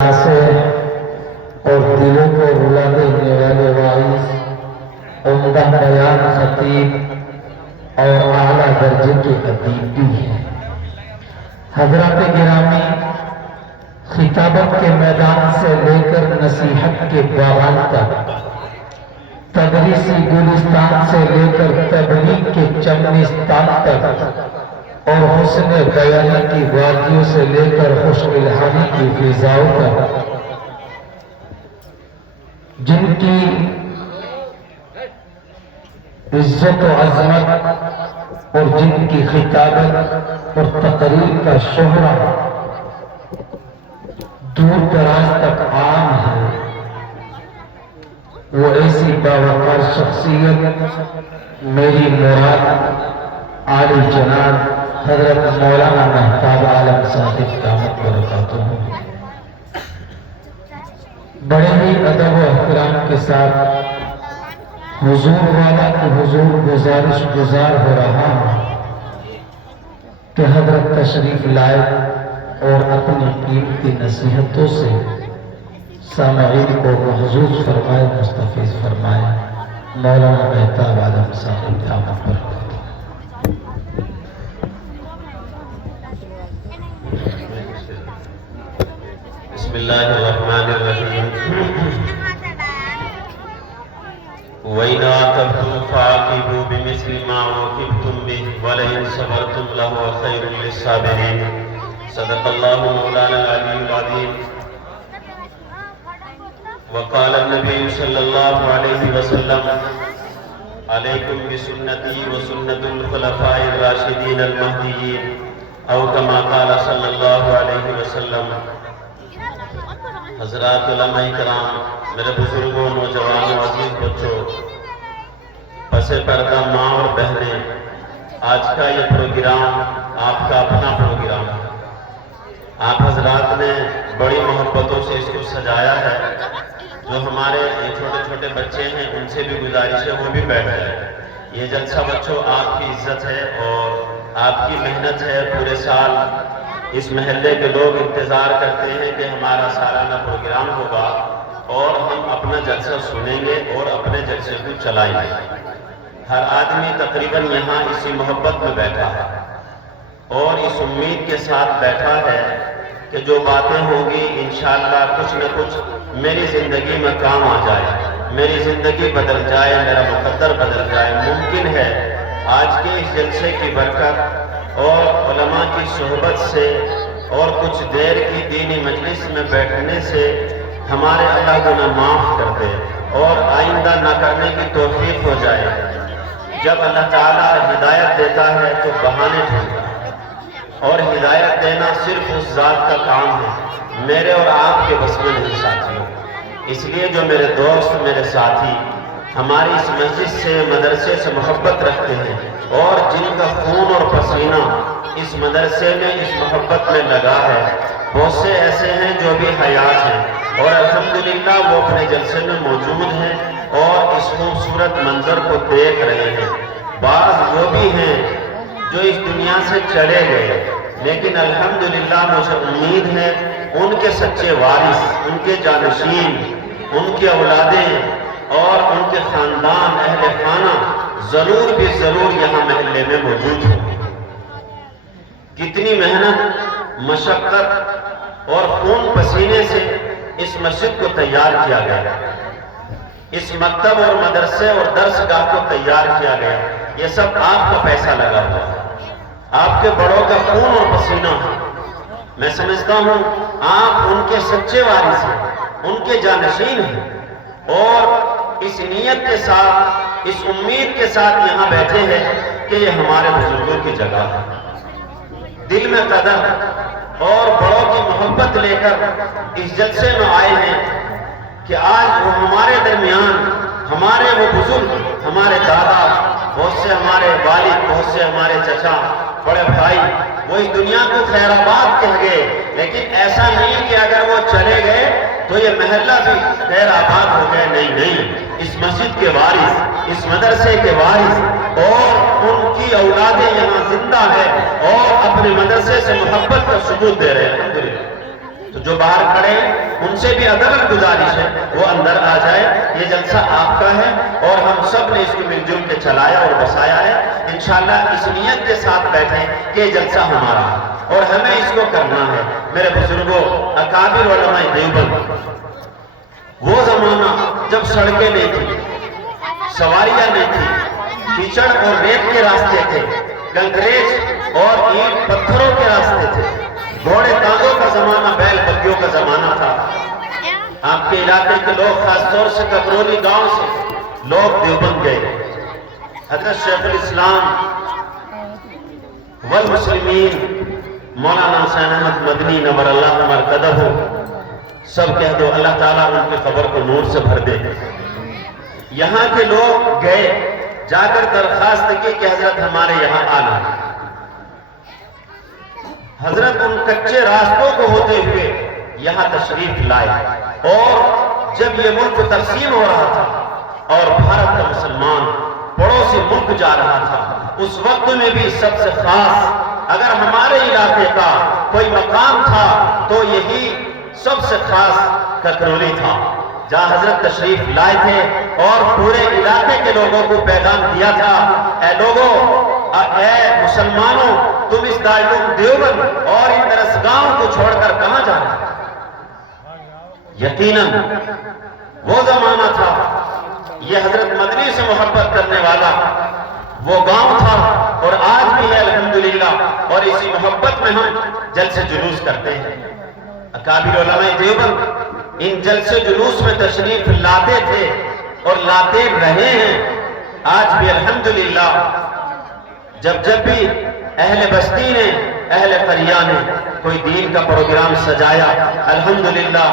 سے اور دلوں کو رلا دینے والے واعظ، عمدہ بیان خطیب اور اعلیٰ درجے کے ادیب بھی ہیں۔ حضرات گرامی، خطابت کے میدان سے لے کر نصیحت کے باغان تک، تدریسی گلستان سے لے کر تبلیغ کے چمنستان تک، اور حسن بیانی کی وادیوں سے لے کر خوش الہانی کی فضاؤں تک، جن کی عزت و عظمت اور جن کی خطابت اور تقریر کا شہرہ دور دراز تک عام ہے، وہ ایسی باوقار شخصیت میری مراد عالی جناب حضرت مولانا مہتاب عالم صاحب دامت برکاتہ ہوں۔ بڑے ہی ادب و احترام کے ساتھ حضور والا کی حضور گزارش گزار ہو رہا ہوں کہ حضرت تشریف لائے اور اپنی قیمتی نصیحتوں سے سامعین کو محظوظ فرمائے، مستفیض فرمائے۔ مولانا مہتاب عالم صاحب دامت برکاتہ۔ بسم اللہ الرحمن الرحیم۔ وَإِنْ عَاقَبْتُمْ فَعَاقِبُوا بِمِثْلِ مَا عُوقِبْتُمْ بِهِ وَلَئِنْ صَبَرْتُمْ لَهُوَ خَيْرٌ لِلصَّابِرِينَ۔ صدق اللہ مولانا العلی العظیم۔ وقال النبی صلی اللہ علیہ وسلم: علیکم بسنتی وسنت الخلفاء الراشدین المہدیین، او کما قال صلی اللہ علیہ وسلم۔ حضرات علماء کرام، میرے بزرگوں، نوجوانوں، عزیز بچوں، پس پردہ ماں اور بہنیں، آج کا یہ پروگرام آپ کا اپنا پروگرام ہے۔ آپ حضرات نے بڑی محبتوں سے اس کو سجایا ہے۔ جو ہمارے یہ چھوٹے چھوٹے بچے ہیں، ان سے بھی گزارش ہے وہ بھی بیٹھ جائیں۔ یہ جلسہ بچوں آپ کی عزت ہے اور آپ کی محنت ہے۔ پورے سال اس محلے کے لوگ انتظار کرتے ہیں کہ ہمارا سالانہ پروگرام ہوگا اور ہم اپنا جلسہ سنیں گے اور اپنے جلسے کو چلائیں گے۔ ہر آدمی تقریباً یہاں اسی محبت میں بیٹھا ہے اور اس امید کے ساتھ بیٹھا ہے کہ جو باتیں ہوں گی انشاءاللہ کچھ نہ کچھ میری زندگی میں کام آ جائے، میری زندگی بدل جائے، میرا مقدر بدل جائے۔ ممکن ہے آج کے اس جلسے کی برکت اور علماء کی صحبت سے اور کچھ دیر کی دینی مجلس میں بیٹھنے سے ہمارے اللہ گناہ معاف کر دے اور آئندہ نہ کرنے کی توفیق ہو جائے۔ جب اللہ تعالیٰ ہدایت دیتا ہے تو بہانے ڈھونڈتا ہے، اور ہدایت دینا صرف اس ذات کا کام ہے، میرے اور آپ کے بس میں نہیں ساتھیوں۔ اس لیے جو میرے دوست، میرے ساتھی ہماری اس مسجد سے، مدرسے سے محبت رکھتے ہیں اور جن کا خون اور پسینہ اس مدرسے میں، اس محبت میں لگا ہے، بہت سے ایسے ہیں جو بھی حیات ہیں اور الحمدللہ وہ اپنے جلسے میں موجود ہیں اور اس خوبصورت منظر کو دیکھ رہے ہیں۔ بعض وہ بھی ہیں جو اس دنیا سے چلے گئے، لیکن الحمدللہ مجھے امید ہے ان کے سچے وارث، ان کے جانشین، ان کی اولادیں اور ان کے خاندان، اہل خانہ ضرور بھی ضرور یہاں محلے میں موجود ہوں۔ کتنی محنت، مشقت اور خون پسینے سے اس مسجد کو تیار کیا گیا، اس مکتب اور مدرسے اور درس گاہ کو تیار کیا گیا۔ یہ سب آپ کا پیسہ لگا ہوا ہے، آپ کے بڑوں کا خون اور پسینہ ہے۔ میں سمجھتا ہوں آپ ان کے سچے وارث ہیں، ان کے جانشین ہیں، اور اس نیت کے ساتھ، اس امید کے ساتھ یہاں بیٹھے ہیں کہ یہ ہمارے بزرگوں کی جگہ ہے۔ دل میں قدر اور بڑوں کی محبت لے کر اس جلسے میں آئے ہیں کہ آج وہ ہمارے درمیان، ہمارے وہ بزرگ، ہمارے دادا، بہت سے ہمارے والد، بہت سے ہمارے چچا، بڑے بھائی، وہ اس دنیا کو خیر آباد کہہ گئے، لیکن ایسا نہیں کہ اگر وہ چلے گئے تو یہ محلہ بھی خیر آباد ہو گئے۔ نہیں، اس مسجد کے وارث، اس مدرسے کے وارث اور ان کی اولادیں یہاں زندہ ہے اور اپنے مدرسے سے محبت کا ثبوت دے رہے ہیں۔ الحمدللہ تو جو باہر کھڑے ہیں ان سے بھی ادب گزارش ہے وہ اندر آ جائے. یہ جلسہ آپ کا ہے اور ہم سب نے اس کو مل جل کے چلایا اور بسایا ہے. انشاءاللہ اس نیت کے ساتھ بیٹھیں کہ یہ جلسہ ہمارا ہے اور ہمیں اس کو کرنا ہے. میرے بزرگوں، اکابر علماء دیوبند، وہ زمانہ جب سڑکیں نہیں تھی، سواریاں نہیں تھی، کیچڑ اور ریت کے راستے تھے، کنکریٹ اور اینٹ پتھروں کے راستے تھے، گھوڑے تانگوں کا زمانہ، بیل بکریوں کا زمانہ تھا. آپ کے علاقے کے لوگ، خاص طور سے ککرولی گاؤں سے لوگ دیوبند گئے. حضرت شیخ الاسلام والمسلمین مولانا حسین احمد مدنی نور اللہ مرکزہ، سب کہہ دو اللہ تعالیٰ ان کی قبر کو نور سے بھر دے. یہاں کے لوگ گئے، جا کر درخواست کی کہ حضرت ہمارے یہاں آنا. حضرت ان کچے راستوں کو ہوتے ہوئے یہاں تشریف لائے. اور جب یہ ملک تقسیم ہو رہا تھا اور بھارت کا مسلمان پڑوسی ملک جا رہا تھا، اس وقت میں بھی سب سے خاص اگر ہمارے علاقے کا کوئی مقام تھا تو یہی سب سے خاص ککرولی تھا، جہاں حضرت تشریف لائے تھے اور پورے علاقے کے لوگوں کو پیغام دیا تھا، اے لوگوں، اے مسلمانوں، تم اس دارالعلوم دیوبند اور ان درسگاہوں کو چھوڑ کر کہاں جا رہے؟ یقیناً وہ زمانہ تھا، یہ حضرت مدنی سے محبت کرنے والا وہ گاؤں تھا اور آج بھی ہے الحمدللہ. اور اسی محبت میں ہم جلسے جلوس کرتے ہیں. اکابر علماء دیوبند ان جلسے جلوس میں تشریف لاتے تھے اور لاتے رہے ہیں. آج بھی الحمدللہ جب بھی اہل بستی نے، اہل قریہ نے کوئی دین کا پروگرام سجایا، الحمدللہ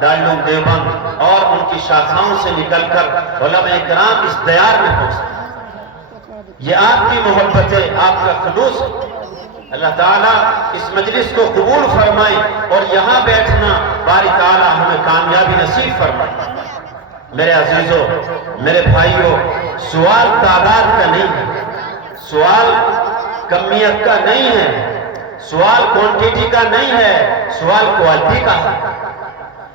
دارالعلوم دیوبند اور ان کی شاخاؤں سے نکل کر علماء اکرام اس دیار میں پہنچتے. یہ آپ کی محبت ہے، آپ کا خلوص. اللہ تعالیٰ اس مجلس کو قبول فرمائے اور یہاں بیٹھنا باری تعالیٰ ہمیں کامیابی نصیب فرمائے. میرے عزیزوں، میرے بھائیوں، سوال تعداد کا نہیں ہے، سوال کمیت کا نہیں ہے، سوال کوانٹیٹی کا نہیں ہے، سوال کوالٹی کا ہے.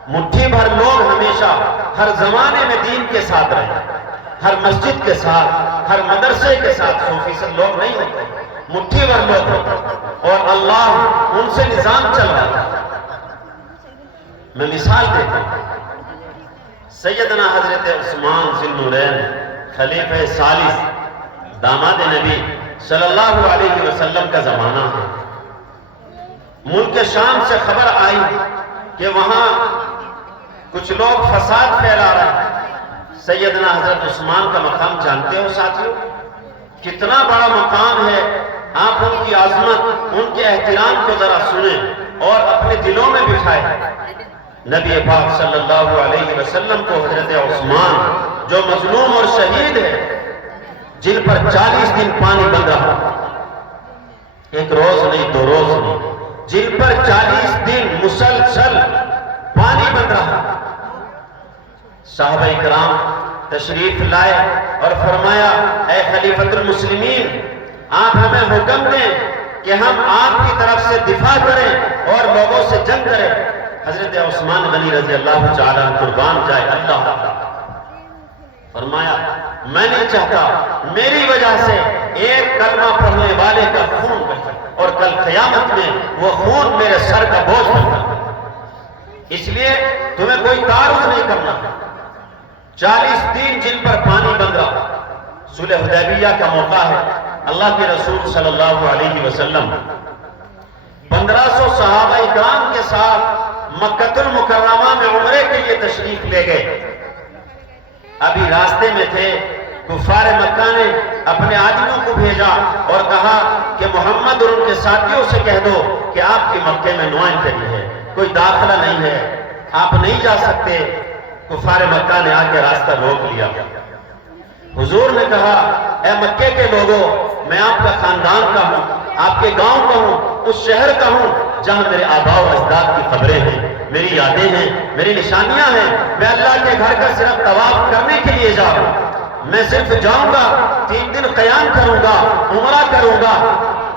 مٹھی بھر لوگ ہمیشہ ہر زمانے میں دین کے ساتھ رہے، ہر مسجد کے ساتھ، ہر مدرسے کے ساتھ 100% لوگ نہیں ہوتے، مٹھی بھر لوگ ہوتے اور اللہ ان سے نظام چل رہا ہے. میں مثال دیتا ہوں، سیدنا حضرت عثمان ذی النورین خلیفہ ثالث داماد نبی صلی اللہ علیہ وسلم کا زمانہ ہے. ملک شام سے خبر آئی کہ وہاں کچھ لوگ فساد پھیلا رہے ہیں. سیدنا حضرت عثمان کا مقام جانتے ہو ساتھیوں؟ کتنا بڑا مقام ہے. آپ ان کی عظمت، ان کے احترام کو ذرا سنیں اور اپنے دلوں میں بٹھائیں. نبی پاک صلی اللہ علیہ وسلم کو حضرت عثمان جو مظلوم اور شہید ہے، جن پر 40 دن پانی بند رہا، ایک روز نہیں، 2 روز نہیں، جن پر 40 دن مسلسل پانی بند رہا، صحابہ اکرام تشریف لائے اور فرمایا، اے خلیفۃ المسلمین، آپ ہمیں حکم دیں کہ ہم آپ کی طرف سے دفاع کریں اور لوگوں سے جنگ کریں. حضرت عثمان غنی رضی اللہ تعالیٰ قربان جائے اللہ فرمایا، میں نہیں چاہتا میری وجہ سے ایک کلمہ پڑھنے والے کا خون بہے اور کل قیامت میں وہ خون میرے سر کا بوجھ بن جائے. اس لیے تمہیں کوئی تعارض نہیں کرنا. 40 دن جن پر پانی بند رہا، صلح حدیبیہ کا موقع ہے. اللہ کے رسول صلی اللہ علیہ وسلم 1500 صحابہ اکرام کے ساتھ مکہ المکرمہ میں عمرے کے لیے تشریف لے گئے. ابھی راستے میں تھے، کفار مکہ نے اپنے آدمیوں کو بھیجا اور کہا کہ محمد اور ان کے ساتھیوں سے کہہ دو کہ آپ کی مکے میں نمائندگی ہے، کوئی داخلہ نہیں ہے، آپ نہیں جا سکتے. کفار مکہ نے آ کے راستہ روک لیا. حضور نے کہا، اے مکے کے لوگوں، میں آپ کا خاندان کا ہوں، آپ کے گاؤں کا ہوں، اس شہر کا ہوں جہاں میرے آباء و اجداد کی قبریں ہیں، میری یادیں ہیں، میری نشانیاں ہیں. میں اللہ کے گھر کا صرف طواف کرنے کے لیے جا رہا ہوں. میں صرف جاؤں گا، 3 دن قیام کروں گا، عمرہ کروں گا.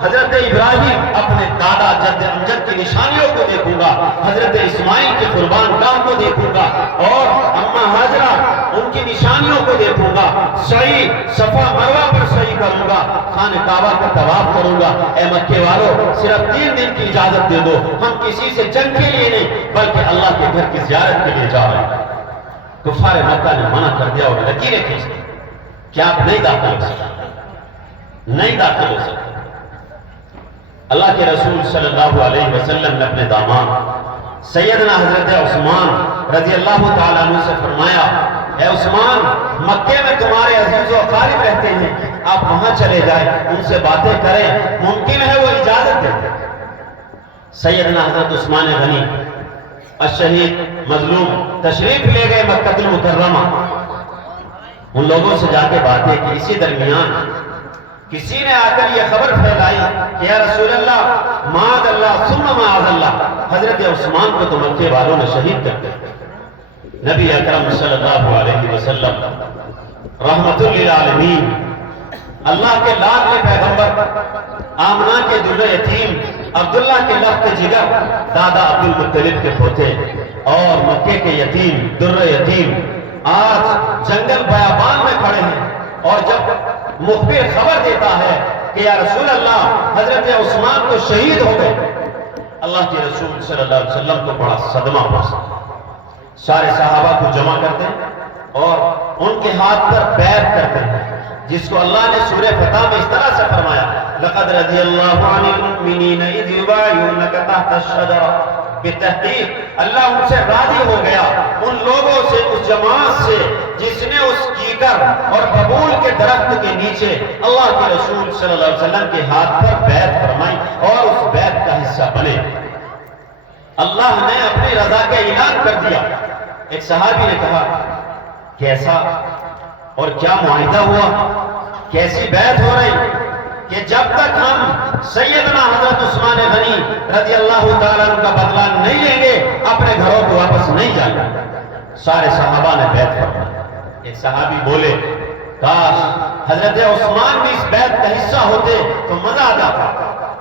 حضرت ابراہیم اپنے دادا جد امجد کی نشانیوں کو دیکھوں گا، حضرت اسماعیل کے قربان گاہ کو دیکھوں گا، اور اما ہاجرہ ان کی نشانیوں کو دیکھوں گا، سعی صفا مروہ پر سعی کروں گا، خانہ کعبہ کا طواف کروں گا۔ اے مکے والوں، صرف 3 دن کی اجازت دے دو، ہم کسی سے جنگ کے لیے نہیں بلکہ اللہ کے گھر کی زیارت کے لیے جا رہے ہیں۔ کفار مکہ نے منع کر دیا اور لکیریں کھینچ دی کہ آپ نہیں داخل ہو سکتے، نہیں داخل ہو سکتے۔ اللہ کے رسول صلی اللہ علیہ وسلم نے اپنے داماد سیدنا حضرت عثمان رضی اللہ تعالیٰ عنہ سے فرمایا، اے عثمان، مکے میں تمہارے عزیز و اقارب رہتے ہیں، آپ وہاں چلے جائیں، ان سے باتیں کریں، ممکن ہے وہ اجازت دیں۔ سیدنا حضرت عثمان غنی الشہید مظلوم تشریف لے گئے مکہ المکرمہ، ان لوگوں سے جا کے باتیں کی۔ اسی درمیان کسی نے آ کر یہ خبر پھیلائی کہ یا رسول اللہ، معاذ اللہ ثم معاذ اللہ، حضرت عثمان کو تو مکے والوں نے شہید کر دیا۔ نبی اکرم صلی اللہ علیہ وسلم رحمت للعالمین، اللہ کے لاڈلے پیغمبر، آمنہ کے در یتیم، عبداللہ کے لخت جگر، دادا عبد المطلب کے پوتے، اور مکے کے یتیم در یتیم آج جنگل بیابان میں کھڑے ہیں، اور جب مخبر خبر دیتا ہے کہ یا رسول اللہ، حضرت عثمان تو شہید ہو گئے، اللہ کے رسول صلی اللہ علیہ وسلم کو بڑا صدمہ پہنچا۔ سارے صحابہ کو جمع کرتے ہیں اور ان کے ہاتھ پر بیعت کرتے ہیں، جس کو اللہ نے سورہ فتح میں اس طرح سے فرمایا، لَقَدْ رَضِيَ اللَّهُ عَنِ الْمُؤْمِنِينَ إِذْ يُبَايِعُونَكَ تَحْتَ الشَّجَرَةِ، بتحقیق اللہ ان سے راضی ہو گیا، ان لوگوں سے، اس جماعت سے جس نے اس کیکر اور ببول کے درخت کے نیچے اللہ کے رسول صلی اللہ علیہ وسلم کے ہاتھ پر بیعت فرمائی اور اس بیعت کا حصہ بنے۔ اللہ نے اپنی رضا کا اعلان کر دیا۔ ایک صحابی نے کہا، کیسا اور کیا معاہدہ ہوا، کیسی بیعت ہو رہی کہ جب تک ہم سیدنا حضرت عثمان غنی رضی اللہ تعالیٰ عنہ کا بدلہ نہیں لیں گے، اپنے گھروں کو واپس نہیں جائیں گے۔ سارے صحابہ نے بیعت فرمائی۔ ایک صحابی بولے، کاش حضرت عثمان بھی اس بیعت کا حصہ ہوتے تو مزہ آ جاتا۔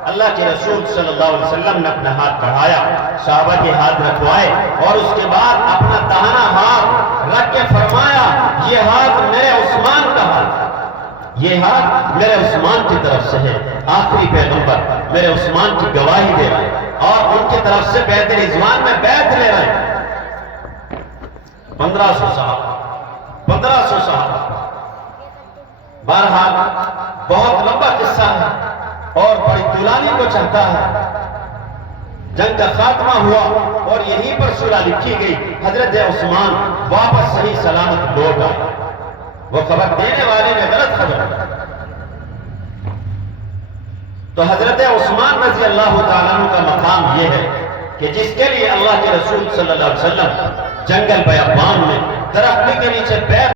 اللہ کے رسول صلی اللہ علیہ وسلم نے اپنا ہاتھ بڑھایا، صحابہ کے ہاتھ رکھوائے، اور اس کے بعد اپنا داہنا ہاتھ رکھ کے فرمایا، یہ ہاتھ میرے عثمان کا ہاتھ، یہ ہاتھ میرے عثمان کی طرف سے ہے۔ آخری پیغمبر میرے عثمان کی گواہی دے رہے ہیں اور ان کی طرف سے بیعت رضوان میں بیعت لے رہے ہیں۔ 1500 صحابہ۔ بہرحال بہت لمبا قصہ ہے اور بڑی طولانی کو چاہتا ہے۔ جنگ کا خاتمہ ہوا اور یہیں پر صلح لکھی گئی۔ حضرت عثمان واپس صحیح سلامت لوٹ آئے۔ وہ خبر دینے والے نے غلط خبر دی، تو حضرت عثمان رضی اللہ تعالیٰ عنہ کا مقام یہ ہے کہ جس کے لیے اللہ کے رسول صلی اللہ علیہ وسلم جنگل بیابان میں درخت کے نیچے بیعت